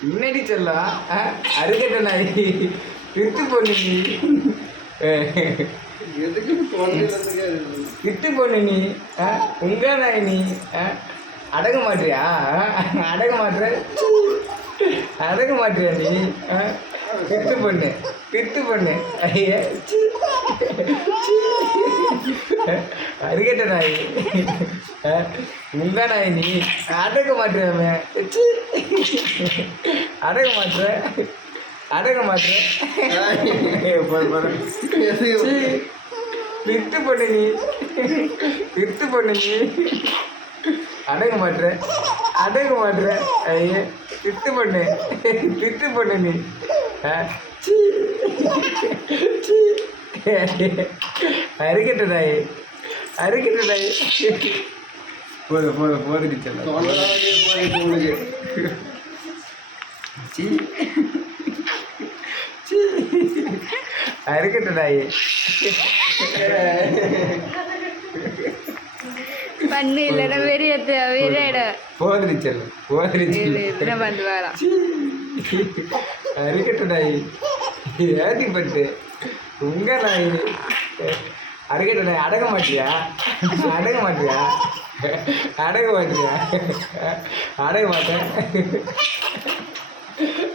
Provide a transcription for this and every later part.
முன்னாடி சொல்லலாம் அருகட்ட நாய் திருத்து பொண்ணு நீ எதுக்கு திருத்து பொண்ணு நீ உங்க நாய் நீ அடங்க மாட்டியா அடங்க மாட்டுற அடங்க மாட்டியா நீ திருத்து பொண்ணு திருத்து பொண்ணு ஐயா அருகட்ட நாய் உங்க நாய் நீ அடங்க மாட்டுறாம அடங்க மாட்டுற அடங்க மாட்டுற திருத்து பொண்ணு நீ திருத்து பொண்ணு நீ அடங்க மாட்டுற அடங்க மாட்டுற ஐயா திருத்து பொண்ணு நீ அருகட்ட நாய் அருகட்ட நாய் போதுக்கு சொல்ல அருகட்ட நாய் பண்ணு இல்லைன்னா வெறியத்து வெறியாட போதிரிச்சல் என்ன பண்ணு வேணாம் அருகட்ட நாய் ஏடி பட்டு உங்க நாய் அருகட்ட நாய் அடங்க மாட்டியா அடங்க மாட்டியா அடங்க மாட்டியா அடங்க மாட்டேன்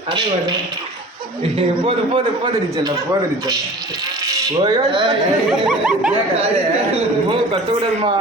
அடங்க மாட்டேன் போதிரிச்சல்ல ஓயோ கத்த விடமா